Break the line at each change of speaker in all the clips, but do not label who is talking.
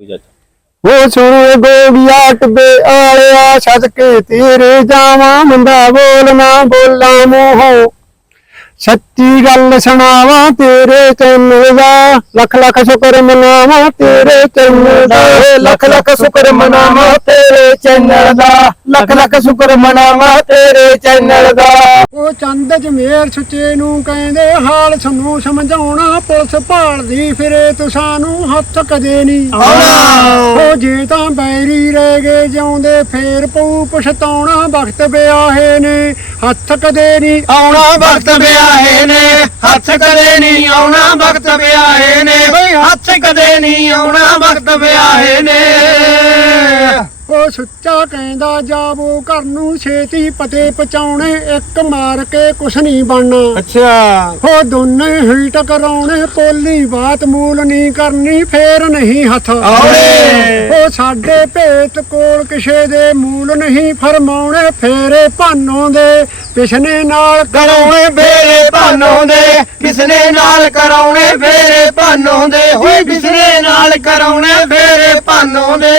ਕੋਈ ਜੱਜ?
ਉਹ ਸੁਣੇ ਗੋਗਿਆ ਟੱਬੇ ਆਲਿਆ ਸਦਕੇ ਤੇਰੇ ਜਾਵਾਂ ਮੁੰਡਾ ਬੋਲਣਾ ਬੋਲਾਂ ਮੂੰਹੋਂ। ਸੱਚੀ ਗੱਲ ਸੁਣਾਵਾਂ ਤੇਰੇ ਚੰਨ ਦਾ। ਲੱਖ ਲੱਖ ਸ਼ੁਕਰ ਮਨਾਵਾਂ ਤੇਰੇ ਚੰਨ ਦਾ। ਲੱਖ ਲੱਖ ਸ਼ੁਕਰ ਮਨਾਵਾਂ ਤੇਰੇ ਚੰਨ ਦਾ। ਲੱਖ ਲੱਖ ਸ਼ੁਕਰ ਮਨਾਵਾਂ ਤੇਰੇ ਚੰਨ ਦਾ। ਉਹ ਚੰਦ ਜਮੇਰ ਸੁੱਚੇ ਨੂੰ ਕਹਿੰਦੇ ਹਾਲ ਸਾਨੂੰ ਸਮਝਾਉਣਾ ਪੁਲਿਸ ਭਾਲਦੀ ਫਿਰੇ ਤੁਸਾਂ ਨੂੰ ਹੱਥ ਕਦੇ ਨਹੀਂ ਉਹ ਜੇ ਤਾਂ ਬੈਰੀ ਰਹਿ ਗਏ ਜਿਉਂਦੇ ਫੇਰ ਪਊ ਪਛਤਾਉਣਾ ਵਕਤ ਵਿਆਹੇ ਨੇ ਹੱਥ ਕਦੇ ਨਹੀਂ
ਆਉਣਾ ਵਕਤ ਵਿਆਹੇ ਨੇ ਹੱਥ ਕਦੇ ਨਹੀਂ ਆਉਣਾ ਵਕਤ ਵਿਆਹੇ ਨੇ। ਹੱਥ ਕਦੇ ਨਹੀਂ ਆਉਣਾ ਵਕਤ ਵਿਆਹੇ ਨੇ।
ਉਹ ਸੁੱਚਾ ਕਹਿੰਦਾ ਜਾਵੋ ਘਰ ਨੂੰ ਛੇਤੀ ਪਤੇ ਪਚਾਉਣੇ ਇੱਕ ਮਾਰ ਕੇ ਕੁਛ ਨਹੀਂ ਬਣਨਾ।
ਅੱਛਾ।
ਉਹ ਦੋਨੇ ਹੀ ਟਕਰਾਉਣੇ ਪੋਲੀ ਬਾਤ ਮੂਲ ਨਹੀਂ ਕਰਨੀ ਫੇਰ ਨਹੀਂ ਹੱਥ
ਆਉਣੇ।
ਉਹ ਸਾਡੇ ਭੇਤ ਕੋਲ ਕਿਸੇ ਦੇ ਮੂਲ ਨਹੀਂ ਫਰਮਾਉਣੇ ਫੇਰੇ ਭਾਨੋਂ ਦੇ ਪਿਛਨੇ ਨਾਲ
ਕਰਾਉਣੇ ਫੇਰੇ ਭਾਨੋਂ ਦੇ ਕਿਸਨੇ ਨਾਲ ਕਰਾਉਣੇ ਫੇਰੇ ਭਾਨੋਂ ਦੇ ਹੋਏ ਕਿਸਨੇ ਨਾਲ ਕਰਾਉਣੇ ਫੇਰੇ ਭਾਨੋਂ ਦੇ।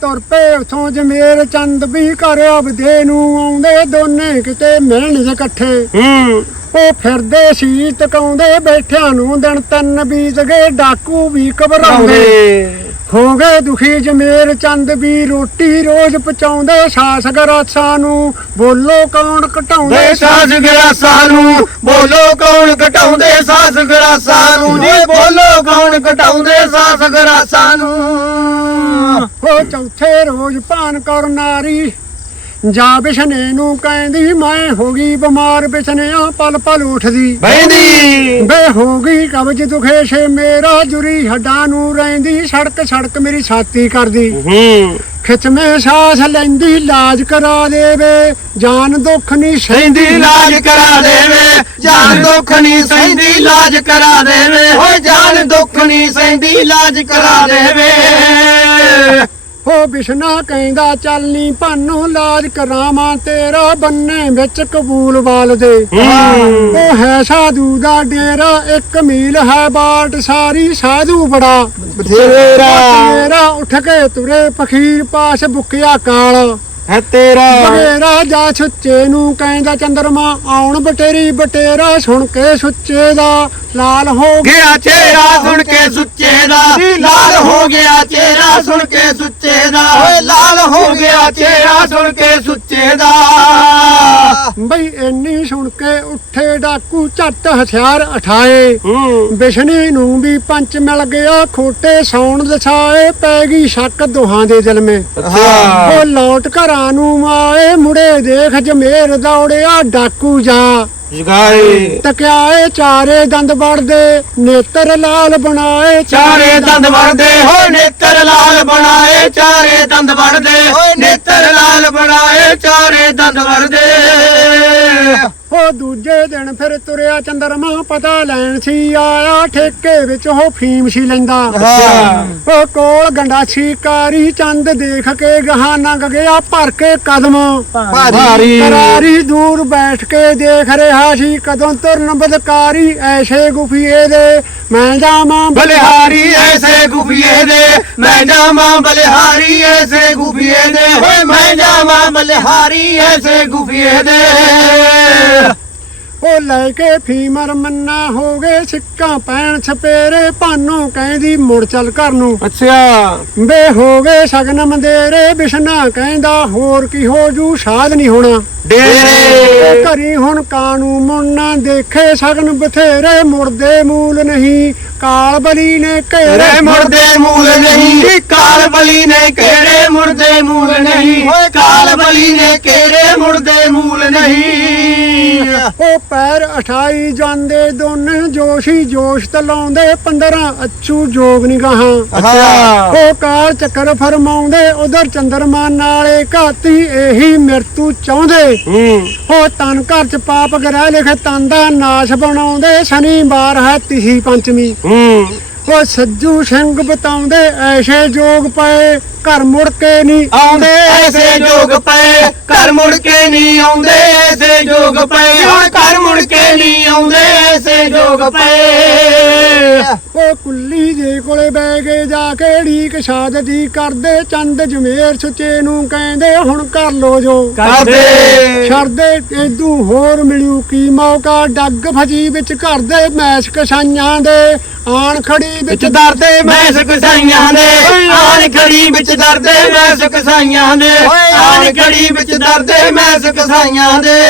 ਤੁਰ ਪਏ ਉਥੋਂ ਜਮੇਰ ਚੰਦ ਵੀ ਘਰ ਅਬਦੇ ਨੂੰ ਆਉਂਦੇ ਦੋਨੇ ਕਿਤੇ ਮਿਲਣ ਜੇ ਇਕੱਠੇ।
ਹੂੰ।
ਉਹ ਫਿਰਦੇ ਸੀ ਟਕਾਉਂਦੇ ਬੈਠਿਆਂ ਨੂੰ ਦਿਨ ਤਿੰਨ ਬੀਤ ਗਏ ਡਾਕੂ ਵੀ ਘਬਰਾਉਂਦੇ। ਹੋ ਗਏ ਦੁਖੀ ਜਮੇਰ ਚੰਦ ਵੀ ਰੋਟੀ ਰੋਜ਼ ਪਚਾਉਂਦੇ ਸਾਸ ਗਰਾਸਾਂ ਨੂੰ ਬੋਲੋ ਕੌਣ ਘਟਾਉਂਦੇ
ਸਾਸ ਗਰਾਸਾਂ ਨੂੰ? ਬੋਲੋ ਕੌਣ ਘਟਾਉਂਦੇ ਸਾਸ ਗਰਾਸਾਂ ਨੂੰ? ਜੀ ਬੋਲੋ ਕੌਣ ਘਟਾਉਂਦੇ ਸਾਸ ਗਰਾਸਾਂ ਨੂੰ?
ਉਹ ਚੌਥੇ ਰੋਜ਼ ਭਾਨ ਕਰ ਨਾਰੀ। ਜਾ ਬਿਸ਼ਨੇ ਨੂੰ ਕਹਿੰਦੀ ਮੈਂ ਹੋ ਗਈ ਬਿਮਾਰ ਬਿਸ਼ਨਿਆ ਪਲ ਪਲ ਉੱਠਦੀ।
ਬੈਂਦੀ
ਬੇ ਹੋ ਗਈ ਕਬਜ ਦੁਖੇ ਸੇ ਮੇਰਾ ਜੁਰੀ ਹੱਡਾਂ ਨੂੰ ਰਹਿੰਦੀ ਸੜਕ ਸੜਕ ਮੇਰੀ ਛਾਤੀ ਕਰਦੀ।
ਹੂੰ।
ਖਿੱਚਵੇਂ ਸਾਹ ਲੈਂਦੀ ਲਾਜ ਕਰਾ ਦੇਵੇ ਜਾਨ ਦੁੱਖ ਨਹੀਂ
ਸੈਂਦੀ ਇਲਾਜ ਕਰਾ ਦੇਵੇ ਜਾਨ ਦੁੱਖ ਨਹੀਂ ਸੈਂਦੀ ਇਲਾਜ ਕਰਾ ਦੇਵੇ। ਹੋਏ ਜਾਨ ਦੁੱਖ ਨਹੀਂ ਸੈਂਦੀ ਇਲਾਜ ਕਰਾ ਦੇਵੇ।
ਉਹ ਬਿਸ਼ਨਾ ਕਹਿੰਦਾ ਚੱਲਨੀ ਭਾਨੋ ਲਾਜ ਕਰਾਵਾਂ ਤੇਰਾ ਬੰਨੇ ਵਿੱਚ ਕਬੂਲ ਵਾਲ ਦੇ। ਉਹ ਹੈ ਸਾਧੂ ਦਾ ਡੇਰਾ ਇੱਕ ਮੀਲ ਹੈ ਬਾਟ ਸਾਰੀ ਸਾਧੂ ਬੜਾ।
ਬਥੇਰਾ।
ਤੇਰਾ ਉੱਠ ਕੇ ਤੁਰੇ ਫਕੀਰ ਪਾਸ ਬੁੱਕਿਆ ਕਾਲ।
ਹੈ ਤੇਰਾ।
ਬਟੇਰਾ ਜਾ ਸੁੱਚੇ ਨੂੰ ਕਹਿੰਦਾ ਚੰਦਰਮਾ ਆਉਣ ਬਟੇਰੀ ਬਟੇਰਾ ਸੁਣ ਕੇ ਸੁੱਚੇ ਦਾ। ਲਾਲ ਹੋ ਗਿਆ
ਚਿਹਰਾ ਸੁਣ ਕੇ ਸੁੱਚੇ ਦਾ। ਲਾਲ ਹੋ ਗਿਆ ਚਿਹਰਾ ਸੁਣ ਕੇ ਸੁੱਚੇ ਦਾ। ਓਏ ਲਾਲ ਹੋ ਗਿਆ ਚਿਹਰਾ ਸੁਣ ਕੇ ਸੁੱਚੇ ਦਾ।
ਬਈ ਇੰਨੀ ਸੁਣ ਕੇ ਉੱਠੇ ਡਾਕੂ ਝੱਟ ਹਥਿਆਰ ਉਠਾਏ ਬਿਸ਼ਨੀ ਨੂੰ ਵੀ ਪੰਚ ਮਿਲ ਗਿਆ ਖੋਟੇ ਸੌਣ ਦਸਾਏ ਪੈ ਗਈ ਸ਼ੱਕ ਦੋਹਾਂ ਦੇ ਦਿਲ ਮੇ ਉਹ ਲੌਟ ਘਰਾਂ ਨੂੰ ਮਾਏ ਮੁੜੇ ਦੇਖ ਜਮੇਰ ਦੌੜਿਆ ਡਾਕੂ ਜਾ।
ਜਗਾਏ।
ਤਕਿਆਏ ਚਾਰੇ ਦੰਦ ਵੜਦੇ ਨੇਤਰ ਲਾਲ ਬਣਾਏ
ਚਾਰੇ ਦੰਦ ਵੜਦੇ ਹੋਏ ਨੇਤਰ ਲਾਲ ਬਣਾਏ ਚਾਰੇ ਦੰਦ ਵੜਦੇ ਹੋਏ ਨੇਤਰ ਲਾਲ ਬਣਾਏ ਚਾਰੇ ਦੰਦ ਵੜਦੇ।
ਉਹ ਦੂਜੇ ਦਿਨ ਫਿਰ ਤੁਰਿਆ ਚੰਦਰਮਾ ਪਤਾ ਲੈਣ ਸੀ ਆਇਆ ਠੇਕੇ ਵਿੱਚ ਉਹ ਫੀਮ ਸੀ ਲੈਂਦਾ। ਉਹ ਕੋਲ ਗੰਡਾਸੀ ਕਾਰੀ ਚੰਦ ਦੇਖ ਕੇ ਗਾਹਾਂ ਲੰਘ ਗਿਆ ਭਰ ਕੇ ਕਦਮ।
ਭਾਰੀ।
ਕਰਾਰੀ ਦੂਰ ਬੈਠ ਕੇ ਦੇਖ ਰਿਹਾ ਸੀ ਕਦੋਂ ਤੁਰਨ ਬਦਕਾਰੀ ਐਸੇ ਗੁਫੀਏ ਦੇ। ਮੈਂ ਜਾਵਾਂ
ਬਲਿਹਾਰੀ ਐਸੇ ਗੁਫੀਏ ਦੇ। ਮੈਂ ਜਾਵਾਂ ਬਲਿਹਾਰੀ ਐਸੇ ਗੁਫੀਏ ਦੇ। ਹੋਏ ਮੈਂ ਜਾਵਾਂ ਬਲਿਹਾਰੀ ਐਸੇ ਗੁਫੀਏ ਦੇ।
ਲੈ ਕੇ ਫੀਮਰ ਮੰਨਾ ਹੋ ਗਏ ਸਿੱਕਾਂ ਪੈਣ ਛਪੇਰੇ ਭਾਨੋ ਕਹਿੰਦੀ ਮੁੜ ਚੱਲ ਘਰ ਨੂੰ।
ਅੱਛਾ।
ਬੇ ਹੋ ਗਏ ਸਗਨ ਮੰਦੇਰੇ ਬਿਸ਼ਨਾ ਕਹਿੰਦਾ ਹੋਰ ਕੀ ਹੋ ਜੂ ਸਾਧ ਨਹੀਂ ਹੋਣਾ।
ਡੇਰੇ।
ਘਰੀ ਹੁਣ ਕਾਣੂ ਮੁੰਨਾ ਦੇਖੇ ਸਗਨ ਬਥੇਰੇ ਮੁਰਦੇ ਮੂਲ ਨਹੀਂ। ਕਾਲ ਬਲੀ ਨੇ ਘੇਰੇ
ਮੁਰਦੇ ਮੂਲ ਨਹੀਂ। ਕਾਲ ਬਲੀ ਨੇ ਕਿਹੜੇ ਮੁਰਦੇ ਮੂਲ ਨਹੀਂ। ਓਏ ਕਾਲ ਬਲੀ ਨੇ ਕਿਹੜੇ ਮੁਰਦੇ ਮੂਲ ਨਹੀਂ।
ਉਹ ਪੈਰ ਉਠਾਈ ਜਾਂਦੇ ਦੋਨੇ ਜੋਸ਼ੀ ਜੋਸ਼ ਤਲਾਉਂਦੇ 15 ਅੱਛੂ ਜੋਗ ਨਿਗਾਹਾਂ।
ਅੱਛਾ।
ਉਹ ਕਾਰ ਚੱਕਰ ਫਰਮਾਉਂਦੇ ਉਧਰ ਚੰਦਰਮਾ ਨਾਲੇ ਘਾਤੀ ਇਹੀ ਮਿਰਤੂ ਚਾਹੁੰਦੇ।
ਹੂੰ।
ਉਹ ਤਨ ਘਰ ਚ ਪਾਪ ਗ੍ਰਹਿ ਲਿਖੇ ਤਨ ਦਾ ਨਾਸ਼ ਬਣਾਉਂਦੇ ਸ਼ਨੀਵਾਰ ਹੈ ਤਿਥੀ ਪੰਚਮੀ।
ਹੂੰ।
ਉਹ ਸੱਜੂ ਸਿੰਘ ਬਤਾਉਂਦੇ ਐਸੇ ਜੋਗ ਪਏ ਘਰ ਮੁੜ ਕੇ ਨਹੀਂ
ਆਉਂਦੇ। ਐਸੇ ਜੋਗ ਪਏ ਘਰ ਮੁੜ ਕੇ ਨਹੀਂ ਆਉਂਦੇ। ਐਸੇ ਜੋਗ ਪਏ ਹੁਣ ਘਰ ਮੁੜ ਕੇ ਨਹੀਂ ਆਉਂਦੇ। ਐਸੇ ਜੋਗ ਪਏ।
ਉਹ ਕੁੱਲੀ ਦੇ ਕੋਲੇ ਬਹਿ ਕੇ ਜਾ ਕੇ ਢੀਕ ਸ਼ਾਦਤੀ ਕਰਦੇ ਚੰਦ ਜਮੇਰ ਸੁੱਚੇ ਨੂੰ ਕਹਿੰਦੇ ਹੁਣ ਕਰ ਲੋ ਜੋ।
ਕਰਦੇ।
ਛੜਦੇ ਇਦੂ ਹੋਰ ਮਿਲਿਓ ਕੀ ਮੌਕਾ? ਡੱਗ ਫਜੀ ਵਿੱਚ ਘਰ ਦੇ ਮੈਸ ਕਸਾਈਆਂ ਦੇ। ਆਣ ਖੜੀ ਵਿੱਚ
ਵਿੱਚ ਦਰਦੇ ਮੈਂ ਸਕਸਾਈਆਂ ਦੇ। ਆਣ ਖੜੀ ਵਿੱਚ ਦਰਦੇ ਮੈਂ ਸਕਸਾਈਆਂ ਦੇ। ਆਣ ਖੜੀ ਵਿੱਚ ਦਰਦੇ ਮੈਂ ਸਕਸਾਈਆਂ ਦੇ।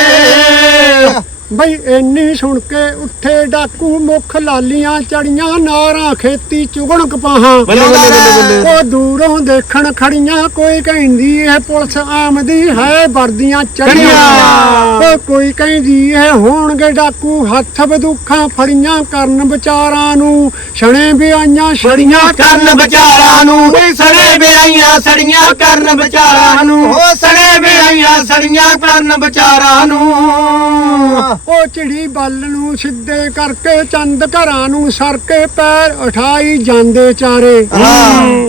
ਬਈ ਇੰਨੀ ਸੁਣ ਕੇ ਉੱਠੇ ਡਾਕੂ ਮੁਖ ਲਾਲੀਆਂ ਚੜੀਆਂ ਨਾਰਾਂ ਖੇਤੀ ਚੁਗਣ ਕਪਾਹਾਂ। ਉਹ ਦੂਰੋਂ ਦੇਖਣ ਖੜੀਆਂ ਕੋਈ ਕਹਿੰਦੀ ਇਹ ਪੁਲਿਸ ਆਮਦੀ ਹੈ ਵਰਦੀਆਂ ਚੜੀਆਂ। ਕੋਈ ਕਹਿੰਦੀ ਇਹ ਹੋਣਗੇ ਡਾਕੂ ਹੱਥ ਬੰਦੂਖਾਂ ਫੜੀਆਂ ਕਰਨ ਵਿਚਾਰਾਂ ਨੂੰ। ਛਣੇ ਵੀ ਆਈਆਂ ਛੜੀਆਂ
ਕਰਨ ਵਿਚਾਰਾਂ ਨੂੰ। ਵੀ ਸੜੇ ਵਿਆਈਆਂ ਸੜੀਆਂ ਕਰਨ ਵਿਚਾਰਾਂ ਨੂੰ। ਹੋ ਸੜੇ ਵਿਆਈਆਂ ਸੜੀਆਂ ਕਰਨ ਵਿਚਾਰਾਂ ਨੂੰ।
ਉਹ ਚਿੜੀ ਬੱਲ ਨੂੰ ਸਿੱਧੇ ਕਰਕੇ ਚੰਦ ਘਰਾਂ ਨੂੰ ਸਰ ਕੇ ਪੈਰ ਉਠਾਈ ਜਾਂਦੇ ਚਾਰੇ।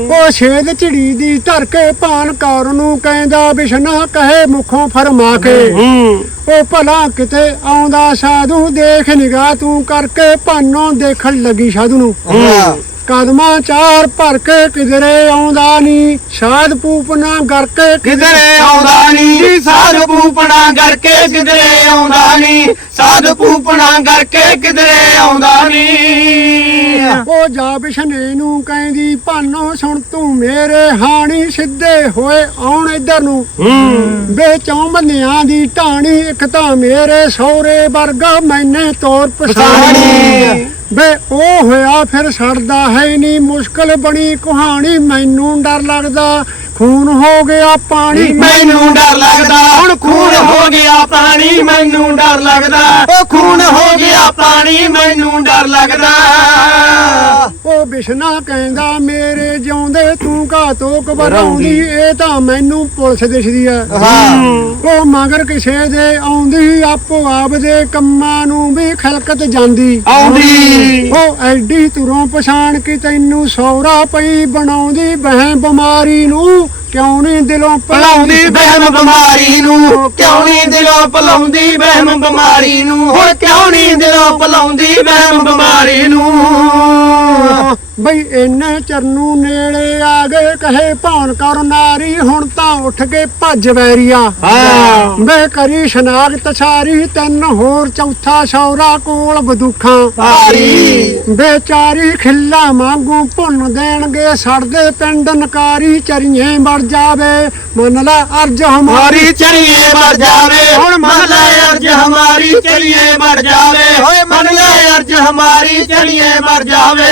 ਉਹ ਛੇਦ ਚਿੜੀ ਦੀ ਧਰ ਕੇ ਭਾਨ ਕੌਰ ਨੂੰ ਕਹਿੰਦਾ ਬਿਸ਼ਨਾ ਕਹੇ ਮੁਖੋਂ ਫਰਮਾ ਕੇ। ਉਹ ਭਲਾ ਕਿਤੇ ਆਉਂਦਾ ਸਾਧੂ ਦੇਖ ਨਿਗਾਹ ਤੂੰ ਕਰਕੇ ਭਾਨੋਂ ਦੇਖਣ ਲੱਗੀ ਸਾਧੂ ਨੂੰ। ਕਦਮਾਂ ਚਾਰ ਭਰ ਕੇ ਕਿਧਰੇ ਆਉਂਦਾ ਨਹੀਂ ਸਾਧ ਪੂਪਨਾ ਕਰਕੇ
ਕਿਧਰੇ ਆਉਂਦਾ ਨਹੀਂ ਸਾਧ ਪੂਪਣਾ ਕਰਕੇ ਕਿਧਰੇ ਆਉਂਦਾ ਨਹੀਂ ਸਾਧ ਪੂਪਣਾ ਕਰਕੇ ਕਿਧਰੇ ਆਉਂਦਾ ਨਹੀਂ
ਉਹ ਜਾ ਬਿਸ਼ਨੇ ਨੂੰ ਕਹਿੰਦੀ ਭਾਨੋ ਸੁਣ ਤੂੰ ਮੇਰੇ ਹਾਣੀ ਸਿੱਧੇ ਹੋਏ ਆਉਣ ਇੱਧਰ ਨੂੰ। ਵੇ ਚੌਂ ਬੰਨਿਆਂ ਦੀ ਢਾਣੀ ਇੱਕ ਤਾਂ ਮੇਰੇ ਸਹੁਰੇ ਵਰਗਾ ਮੈਨੇ ਤੋਰ ਪਛਾਣੀ। ਵੇ ਉਹ ਹੋਇਆ ਫਿਰ ਛੱਡਦਾ ਹੈ ਨਹੀਂ ਮੁਸ਼ਕਲ ਬਣੀ ਕਹਾਣੀ ਮੈਨੂੰ ਡਰ ਲੱਗਦਾ। ਖੂਨ ਹੋ ਗਿਆ ਪਾਣੀ।
ਮੈਨੂੰ ਡਰ ਲੱਗਦਾ। ਹੁਣ ਖੂਨ ਹੋ ਗਿਆ ਪਾਣੀ ਮੈਨੂੰ ਡਰ ਲੱਗਦਾ। ਉਹ ਖੂਨ ਹੋ ਗਿਆ ਪਾਣੀ ਮੈਨੂੰ ਡਰ ਲੱਗਦਾ।
ਉਹ ਬਿਸ਼ਨਾ ਕਹਿੰਦਾ ਮੇਰੇ ਜਿਉਂਦੇ ਤੂੰ ਘਾ ਤੋਂ ਘਬਰਾਉਂਦੀ ਇਹ ਤਾਂ ਮੈਨੂੰ ਪੁਲਿਸ ਦਿਸਦੀ ਐ ਉਹ ਮਗਰ ਕਿਸੇ ਦੇ ਆਉਂਦੀ ਆਪੋ ਆਪ ਦੇ ਕੰਮਾਂ ਨੂੰ ਵੀ ਖਲਕਤ ਜਾਂਦੀ।
ਆਉਂਦੀ।
ਉਹ ਐਡੀ ਤੁਰੋਂ ਪਛਾਣ ਕੇ ਤੈਨੂੰ ਸੌਰਾ ਪਈ ਬਣਾਉਂਦੀ ਬਹਿ ਬਿਮਾਰੀ ਨੂੰ ਕਿਉਂ ਨਹੀਂ ਦਿਲੋਂ
ਭਲਾਉਂਦੀ ਬਹਿਮ ਬਿਮਾਰੀ ਨੂੰ? ਕਿਉਂ ਨਹੀਂ ਦਿਲੋਂ ਭਲਾਉਂਦੀ ਬਹਿਮ ਬਿਮਾਰੀ ਨੂੰ? ਹੁਣ ਕਿਉਂ ਨਹੀਂ ਦਿਲੋਂ ਭਲਾਉਂਦੀ ਬਹਿਮ ਬਿਮਾਰੀ ਨੂੰ?
ਬਈ ਇੰਨੇ ਚਰਨੂ ਨੇੜੇ ਆ ਗਏ ਕਹੇ ਭੌਣ ਕਰ ਨਾਰੀ ਹੁਣ ਤਾਂ ਉੱਠ ਕੇ ਭੱਜ ਵੈਰੀਆ।
ਹਾਂ।
ਵੇ ਕਰੀ ਸ਼ਨਾਖਤ ਸਾਰੀ ਤਿੰਨ ਹੋਰ ਚੌਥਾ ਸੌਰਾ ਕੋਲ ਬਦੂਖਾਂ।
ਭਾਰੀ।
ਬੇਚਾਰੀ ਖਿੱਲਾ ਵਾਂਗੂ ਭੁੰਨ ਦੇਣਗੇ ਸੜਦੇ ਪਿੰਡ ਨਕਾਰੀ ਚਰੀਏ ਵੜ ਜਾਵੇ। ਮੰਨ ਲੈ ਅਰਜ ਹਮਾਰੀ।
ਹਮਾਰੀ ਚਰੀਏ ਮਰ ਜਾਵੇ। ਹੁਣ ਮੰਨ ਲੈ ਅਰਜ ਹਮਾਰੀ ਚਰੀਏ ਮਰ ਜਾਵੇ। ਹੋਏ ਮੰਨ ਲੈ ਅਰਜ ਹਮਾਰੀ ਚਰੀਏ ਮਰ ਜਾਵੇ।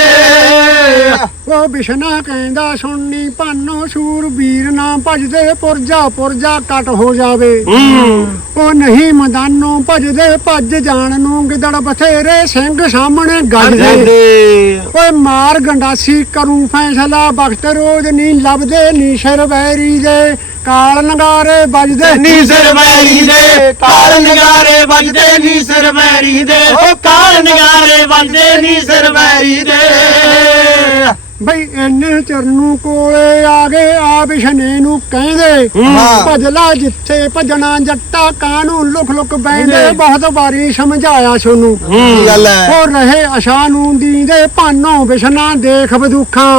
ਉਹ ਬਿਸ਼ਨਾ ਕਹਿੰਦਾ ਸੁਣਨੀ ਭਾਨੋ ਸ਼ੂਰ ਵੀਰ ਨਾ ਭਜਦੇ ਪੁਰਜਾ ਪੁਰਜਾ ਕੱਟ ਹੋ ਜਾਵੇ। ਉਹ ਨਹੀਂ ਮੈਦਾਨੋਂ ਭਜਦੇ ਭੱਜ ਜਾਣ ਨੂੰ ਗਿੱਦੜ ਬਥੇਰੇ ਸਿੰਘ ਸਾਹਮਣੇ ਗੱਜਦੇ। ਓਏ ਮਾਰ ਗੰਡਾਸੀ ਕਰੂੰ ਫੈਸਲਾ ਵਕਤ ਰੋਜ਼ ਨਹੀਂ ਲੱਭਦੇ ਨੀ ਸ਼ਰ ਵੈਰੀ ਦੇ ਕਾਲ ਨਗਾਰੇ ਵੱਜਦੇ।
ਨੀ ਸਿਰ ਮੈਰੀ ਦੇ ਕਾਲ ਨਿਗਾਰੇ ਵੱਜਦੇ ਨੀ ਸਿਰ ਮੈਰੀ ਦੇ। ਉਹ ਕਾਲ ਨਿਗਾਰੇ ਵੱਜਦੇ ਨੀ ਸਿਰ ਮੈਰੀ ਦੇ।
ਬਈ ਇੰਨੇ ਚਰਨੂ ਕੋਲੇ ਆ ਗਏ ਆ ਬਿਸ਼ਨੇ ਨੂੰ ਕਹਿੰਦੇ
ਹਾਂ।
ਭਜਲਾ ਜਿੱਥੇ ਭਜਣਾ ਜੱਟਾ ਕਾਨੂੰ ਲੁਕ ਲੁਕ ਬੈਂਦੇ ਬਹੁਤ ਵਾਰੀ ਸਮਝਾਇਆ ਸੋਨੂੰ।
ਕੀ ਗੱਲ ਹੈ
ਉਹ ਰਹੇ ਅਸ਼ਾ ਨੂੰ ਦੀਂਦੇ ਭਾਨੋ ਬਿਸ਼ਨਾ ਦੇਖ ਬਦੂਖਾਂ।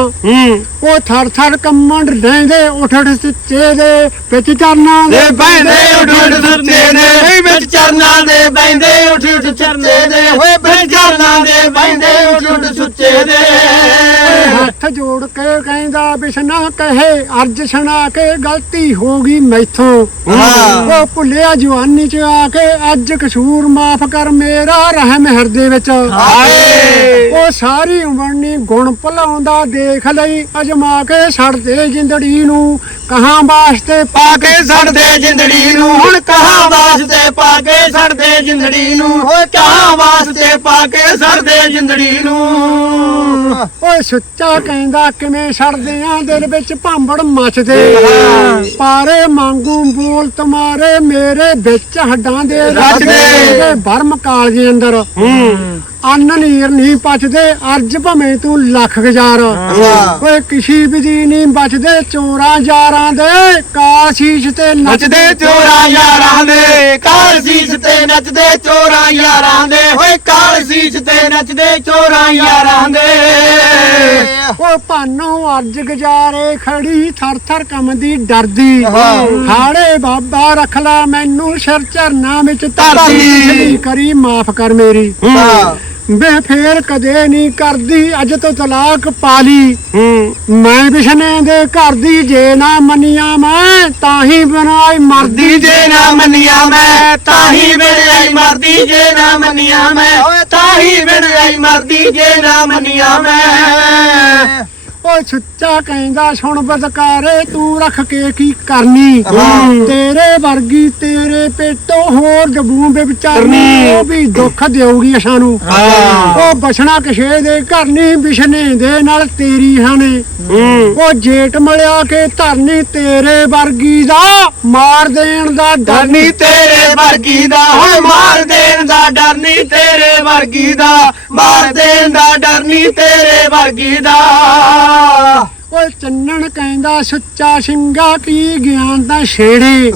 ਉਹ ਥਰ ਥਰ ਕੰਮਣ ਰਹਿੰਦੇ ਉਠ ਉਠ ਸੁੱਚੇ ਦੇ ਵਿੱਚ ਚਰਨਾਂ
ਦੇ ਬੈਂਦੇ ਉੱਠ ਉੱਠ ਸੁੱਚੇ ਦੇ ਵਿੱਚ ਚਰਨਾਂ ਦੇ ਬੈਂਦੇ ਉੱਠ ਉੱਠ ਦੇ। ਵਿੱਚ ਚਰਨਾਂ ਦੇ ਬੈਂਦੇ ਉੱਠ ਉੱਠ ਸੁੱਚੇ ਦੇ।
ਹੱਥ ਜੋੜ ਕੇ ਕਹਿੰਦਾ ਬਿਸ਼ਨਾ ਕਹੇ ਅਰਜ ਸੁਣਾ ਕੇ ਗਲਤੀ ਹੋ ਗਈ ਮੈਥੋਂ। ਉਹ ਭੁੱਲਿਆ ਜਵਾਨੀ ਚ ਆ ਕੇ ਅੱਜ ਕਸੂਰ ਮਾਫ ਕਰ ਮੇਰਾ ਰਹਿਮ ਹਿਰਦੇ ਵਿੱਚ।
ਆਏ।
ਸਾਰੀ ਉਮਰ ਨੀ ਗੁਣ ਭਲਾਉਂਦਾ ਦੇਖ ਲਈ ਅਜਮਾ ਕੇ ਛੱਡਦੇ ਜਿੰਦੜੀ ਨੂੰ ਕਹਾਂ ਵਾਸਤੇ
ਪਾ ਕੇ ਸੜਦੇ ਜਿੰਦੜੀ ਨੂੰ ਹੁਣ ਕਹਾਂ ਵਾਸਤੇ ਪਾ ਕੇ ਸੜਦੇ ਜਿੰਦੜੀ ਨੂੰ ਓਏ ਕਹਾਂ ਵਾਸਤੇ ਪਾ ਕੇ ਸੜਦੇ ਜਿੰਦੜੀ ਨੂੰ।
ਓਏ ਸੁੱਚਾ ਕਹਿੰਦਾ ਕਿਵੇਂ ਛੱਡਦੇ ਆ ਦਿਲ ਵਿੱਚ ਭਾਂਬੜ ਮੱਚਦੇ। ਪਾਰੇ ਮੰਗੂ ਬੋਲ ਤੁਮਾਰੇ ਮੇਰੇ ਵਿੱਚ ਹੱਡਾਂ ਦੇ
ਰੱਜਦੇ।
ਬਰਮ ਕਾਲਜੇ ਅੰਦਰ ਅੰਨ ਨੀਰ ਨਹੀਂ ਪਚਦੇ ਅਰਜ ਭਵੇਂ ਤੂੰ ਲੱਖ ਗੁਜ਼ਾਰ
ਅੱਛਾ।
ਓਏ ਕਿਸੀ ਵਿਧੀ ਨਹੀਂ ਬਚਦੇ ਚੋਰਾਂ ਯਾਰਾਂ ਦੇ ਕਾਲ ਸ਼ੀਸ਼ ਤੇ
ਨੱਚਦੇ ਚੋਰਾਂ ਯਾਰਾਂ ਦੇ ਕਾਲ ਸੀਸ ਤੇ ਨੱਚਦੇ ਚੋਰਾਂ ਯਾਰਾਂ ਦੇ ਓਏ ਕਾਲ ਸੀਸ ਤੇ ਨੱਚਦੇ ਚੋਰਾਂ ਯਾਰਾਂ ਦੇ
ਓ ਭਾਨੋ ਅਰਜ ਗੁਜ਼ਾਰੇ ਖੜੀ ਥਰ ਥਰ ਕੰਮਦੀ ਡਰਦੀ
ਹਾਂ।
ਹਾੜੇ ਬਾਬਾ ਰੱਖ ਲੈ ਮੈਨੂੰ ਸਿਰ ਚਰਨਾ ਵਿੱਚ
ਧਰਤੀ।
ਕਰੀ ਮਾਫ ਕਰ ਮੇਰੀ। ਵੇ ਫੇਰ ਕਦੇ ਨਹੀਂ ਕਰਦੀ ਅੱਜ ਤੋਂ ਤਲਾਕ ਪਾਲੀ ਮੈਂ ਬਿਸ਼ਨੇ ਦੇ ਘਰ ਦੀ ਜੇ ਨਾ ਮੰਨੀਆਂ ਮੈਂ ਤਾਂ ਹੀ ਬਣਾਈ ਮਰਦੀ
ਜੇ ਨਾ ਮੰਨਿਆ ਮੈਂ ਤਾਂ ਹੀ ਬਿੜਾਈ ਮਰਦੀ ਜੇ ਨਾ ਮੰਨਿਆ ਮੈਂ ਓਏ ਤਾਂ ਹੀ ਬਿੜਾਈ ਮਰਦੀ ਜੇ ਨਾ ਮੰਨਿਆ ਮੈਂ।
ਓ ਸੁੱਚਾ ਕਹਿੰਦਾ ਸੁਣ ਬਦਕਾਰੇ ਤੂੰ ਰੱਖ ਕੇ ਕੀ ਕਰਨੀ। ਤੇਰੇ ਵਰਗੀ ਤੇਰੇ ਪੇਟੋਂ ਹੋਰ ਜਬੂ ਵਿਚਾਰਨੀ। ਉਹ ਵੀ ਦੁੱਖ ਦੇਊਗੀ ਅਸਾਂ ਨੂੰ।
ਹਾਂ।
ਉਹ ਬਸਣਾ ਕਿਸੇ ਦੇ ਘਰ ਨਹੀਂ ਬਿਸ਼ਨੇ ਦੇ ਨਾਲ ਤੇਰੀ ਹਣੇ ਉਹ ਜੇਟ ਮਲਿਆ ਕੇ ਧਰਨੀ ਤੇਰੇ ਵਰਗੀ ਦਾ ਮਾਰ ਦੇਣ ਦਾ ਡਰ।
ਡਰ ਨੀ ਤੇਰੇ ਵਰਗੀ ਦਾ ਹੋਏ ਮਾਰ ਦੇਣ ਦਾ ਡਰ ਨੀ ਤੇਰੇ ਵਰਗੀ ਦਾ। ਮਾਰ ਦੇਣ ਦਾ ਡਰ ਨੀ ਤੇਰੇ ਵਰਗੀ ਦਾ।
ਚੰਨਣ ਕਹਿੰਦਾ ਸੁੱਚਾ ਸਿੰਘਾ ਕੀ ਗਿਆਨ ਦਾ ਛੇੜੇ।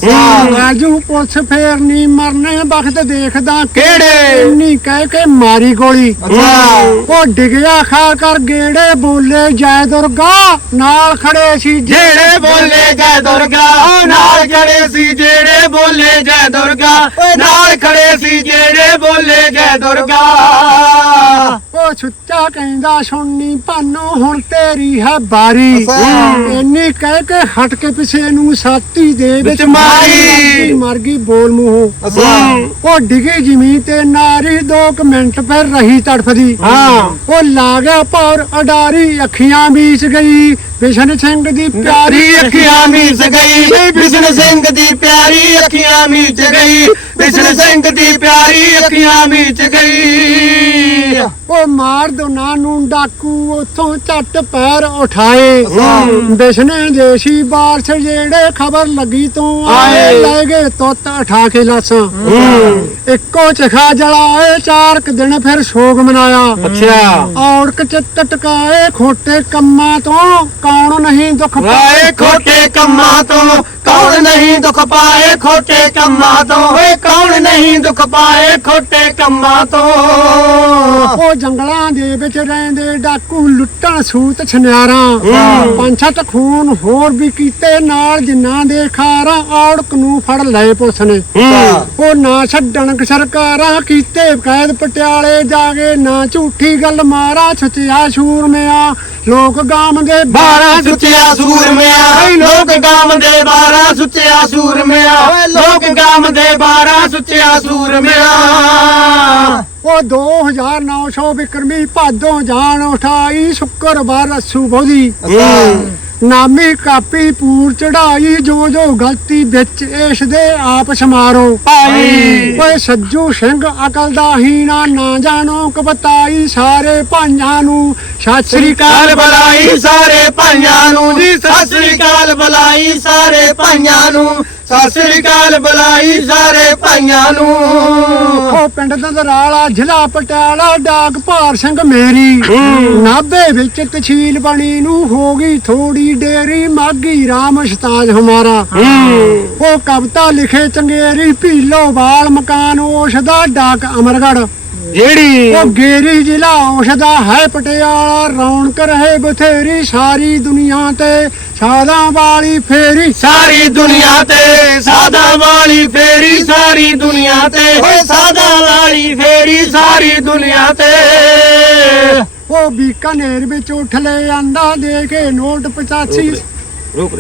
ਰਾਜੂ ਪੁੱਛ ਫੇਰ ਨਹੀਂ ਮਰਨੇ ਵਕਤ ਦੇਖਦਾ
ਕਿਹੜੇ?
ਨਹੀਂ ਕਹਿ ਕੇ ਮਾਰੀ ਗੋਲੀ। ਉਹ ਡਿਗਿਆ ਖਾ ਕਰ ਗੇੜੇ ਬੋਲੇ ਜੈ ਦੁਰਗਾ। ਨਾਲ ਖੜੇ ਸੀ
ਜਿਹੜੇ ਬੋਲੇ ਜੈ ਦੁਰਗਾ। ਨਾਲ ਖੜੇ ਸੀ ਜਿਹੜੇ ਬੋਲੇ ਜੈ ਦੁਰਗਾ। ਨਾਲ ਖੜੇ ਸੀ ਜਿਹੜੇ ਬੋਲੇ ਜੈ ਦੁਰਗਾ।
ਸੁੱਚਾ ਕਹਿੰਦਾ ਸੁਣਨੀ ਭਾਨੋ ਹੁਣ ਤੇਰੀ ਹੈ ਬਾਰੀ। ਇੰਨੀ ਕਹਿ ਕੇ ਹਟ ਕੇ ਪਿਛੇ ਨੂੰ ਸਾਥੀ ਦੇ
ਵਿੱਚ ਮਾਰੀ।
ਮਰ ਗਈ ਬੋਲ ਮੂੰਹੋਂ। ਉਹ ਡਿੱਗੀ ਜ਼ਮੀਨ ਤੇ ਨਾਰੀ ਦੋ ਕੁ ਮਿੰਟ ਫਿਰ ਰਹੀ ਤੜਫਦੀ
ਹਾਂ।
ਉਹ ਲਾ ਗਿਆ ਪੌਰ ਅਡਾਰੀ ਅੱਖੀਆਂ ਮੀਚ ਗਈ ਬਿਸ਼ਨ ਸਿੰਘ ਦੀ ਪਿਆਰੀ
ਅੱਖੀਆਂ ਮੀਚ ਗਈ ਬਿਸ਼ਨ ਸਿੰਘ ਦੀ ਪਿਆਰੀ ਅੱਖੀਆਂ ਮੀਚ ਗਈ ਬਿਸ਼ਨ ਸਿੰਘ ਦੀ ਪਿਆਰੀ ਅੱਖੀਆਂ ਮੀਚ ਗਈ।
ਉਹ ਮਾਰ ਦੋਨਾਂ ਨੂੰ ਡਾਕੂ ਉਥੋਂ ਝੱਟ ਪੈਰ ਉਠਾਏ। ਬਿਸ਼ਨੇ ਦੇਸੀ ਬਾਰਸ਼ ਜਿਹੜੇ ਖਬਰ ਲੱਗੀ ਤੋਂ ਆਏ। ਲੈ ਗਏ ਤੁੱਤ ਉਠਾ ਕੇ ਲਾਸਾਂ। ਇੱਕੋ ਚਖਾ ਜਲਾਏ ਚਾਰ ਕੁ ਦਿਨ ਫਿਰ ਸੋਗ ਮਨਾਇਆ।
ਅੱਛਾ।
ਔੜਕ ਚ ਟਟਕਾਏ ਖੋਟੇ ਕੰਮਾਂ ਤੋਂ ਕੌਣ ਨਹੀਂ ਦੁੱਖ
ਵਾਏ ਖੋਟੇ ਕੰਮਾਂ ਤੋਂ ਕੌਣ ਨਹੀਂ ਦੁੱਖ ਪਾਏ? ਖੋਟੇ ਕੰਮਾਂ ਤੋਂ। ਓਏ ਕੌਣ ਨਹੀਂ ਦੁੱਖ ਪਾਏ ਖੋਟੇ ਕੰਮਾਂ ਤੋਂ?
ਉਹ ਜੰਗਲਾਂ ਦੇ ਵਿੱਚ ਰਹਿੰਦੇ ਡਾਕੂ ਲੁੱਟਣ ਸੂਤ ਛਨਿਆਰਾਂ। ਪੰਜ ਸੱਤ ਖੂਨ ਹੋਰ ਵੀ ਕੀਤੇ ਨਾਲ ਜਿਨ੍ਹਾਂ ਦੇ ਖਾਰਾਂ ਔੜਕ ਨੂੰ ਫੜ ਲਏ ਪੁਲਿਸ ਨੇ। ਉਹ ਨਾ ਛੱਡਣ ਸਰਕਾਰਾਂ ਕੀਤੇ ਕੈਦ ਪਟਿਆਲੇ ਜਾ ਕੇ ਨਾ ਝੂਠੀ ਗੱਲ ਮਾਰਾ ਸੱਚਿਆ ਸ਼ੂਰਮਿਆ ਲੋਕ ਗਾਮ ਦੇ
ਬਾਰਾਂ ਸੁੱਚਿਆ ਸੂਰਮਿਆ ਲੋਕ ਗਾਮ ਦੇ ਬਾਰਾਂ ਸੁੱਚਿਆ ਸੂਰਮਿਆ ਲੋਕ ਗਾਮ ਦੇ ਬਾਰਾਂ ਸੁੱਚਿਆ ਸੂਰਮਿਆ
ਉਹ 2900 ਬਿਕਰਮੀ ਭਾਦੋਂ ਜਾਣ ਉਠਾਈ ਸ਼ੁੱਕਰਵਾਰ ਅਸੂ ਬੋਧੀ ਨਾਮੀ ਕਾਪੀ ਪੂਰ ਚੜਾਈ ਜੋ ਜੋ ਗਲਤੀ ਵਿੱਚ ਇਸ ਦੇ ਆਪ ਸਮਾਰੋ।
ਭਾਈ।
ਓਏ ਸੱਜੂ ਸਿੰਘ ਅਕਲ ਦਾ ਹੀਣਾ ਨਾ ਜਾਣੋ ਕਬਤਾਈ ਸਾਰੇ ਭਾਈਆਂ ਨੂੰ। ਸਤਿ ਸ੍ਰੀ ਅਕਾਲ
ਕਾਲ ਬੁਲਾਈ ਸਾਰੇ ਭਾਈਆਂ ਨੂੰ। ਜੀ ਸਤਿ ਸ੍ਰੀ ਅਕਾਲ ਬੁਲਾਈ ਸਾਰੇ ਭਾਈਆਂ ਨੂੰ। ਸਤਿ ਸ੍ਰੀ ਅਕਾਲ ਬੁਲਾਈ ਸਾਰੇ ਭਾਈਆਂ ਨੂੰ।
ਉਹ ਪਿੰਡ ਦੰਦਰਾਲਾ ਜ਼ਿਲ੍ਹਾ ਪਟਿਆਲਾ ਡਾਕ ਭਾਰ ਸਿੰਘ ਮੇਰੀ। ਨਾਭੇ ਵਿੱਚ ਤਹਿਸੀਲ ਬਣੀ ਨੂੰ ਹੋ ਗਈ ਥੋੜੀ ਡੇਰੀ ਮਾਗੀ ਰਾਮ ਸ਼ਤਾਜ ਹਮਾਰਾ। ਉਹ ਕਵਿਤਾ ਲਿਖੇ ਚੰਗੇਰੀ ਭੀਲੋ ਬਾਲ ਮਕਾਨ ਉਸ ਦਾ ਡਾਕ ਅਮਰਗੜ
ਜਿਹੜੀ
ਉਹ ਗੇਰੀ ਜ਼ਿਲ੍ਹਾ ਉਸ ਦਾ ਹੈ ਪਟਿਆਲਾ ਰੌਣਕ ਰਹੇ ਬਥੇਰੀ ਸਾਰੀ ਦੁਨੀਆ ਤੇ। ਸਾਦਾ ਵਾਲੀ ਫੇਰੀ
ਸਾਰੀ ਦੁਨੀਆ ਤੇ ਸਾਦਾ ਵਾਲੀ ਫੇਰੀ ਸਾਰੀ ਦੁਨੀਆ ਤੇ। ਓਏ ਸਾਦਾ ਵਾਲੀ ਫੇਰੀ ਸਾਰੀ ਦੁਨੀਆ ਤੇ।
ਉਹ ਬੀਕਾਨੇਰ ਵਿੱਚ ਉੱਠ ਲੈ ਆਂਦਾ ਦੇ ਕੇ ਨੋਟ 85
ਰੁਕ